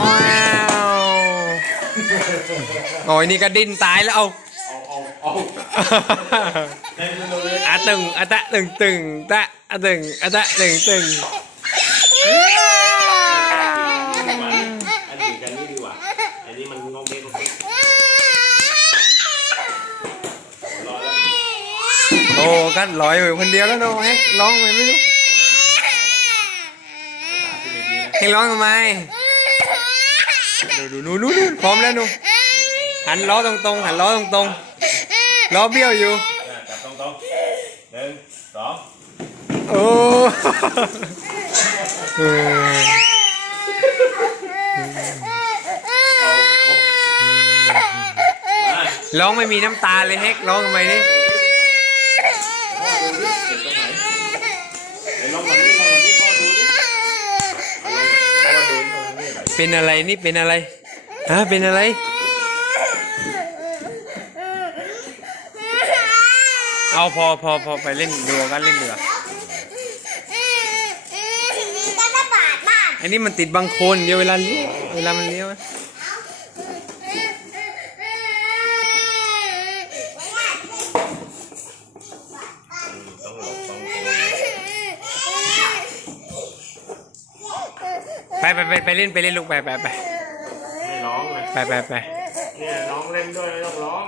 ว้าวโอ้ยนี่ก็ดิ้นตายแล้วเอาเอาเอาเอาอะตึงอะตะตึงตึงตะอะตึงอะตะตึงตึงอันนี้กันนี่ดีกว่าอันนี้มันงงเงี้ยงงเงี้ยรอแล้วโอ้กันลอยอยู่คนเดียวแล้วโนแฮกร้องไปไม่รู้ให้ร้องทำไม ดูดูดูดูพร้อมแล้วหนูหันล้อตรงๆหันล้อตรงๆล้อเบี้ยวอยู่อะจับตรงๆหนึ่งสองโอ้เออเอาเอามาร้องไม่มีน้ำตาเลยเฮกร้องทำไมนี่เจ็บตรงไหนไหนลองมาดิลองมาดิพ่อดูดิเอาลองมาดูดิลองมาดูดิเป็นอะไรนี่เป็นอะไร ฮะเป็นอะไร เอาพอพอพอไปเล่นดูกันเล่นเดืออันนี้มันติดบางโคนเดี๋ยวเวลาเลี้ยวเวลามันเลี้ยวไปไปไปไปเล่นไปเล่นลูกไปไปไป ไม่ร้องเลยไปไปไปเนี่ยน้องเล่นด้วยไม่ต้องร้อง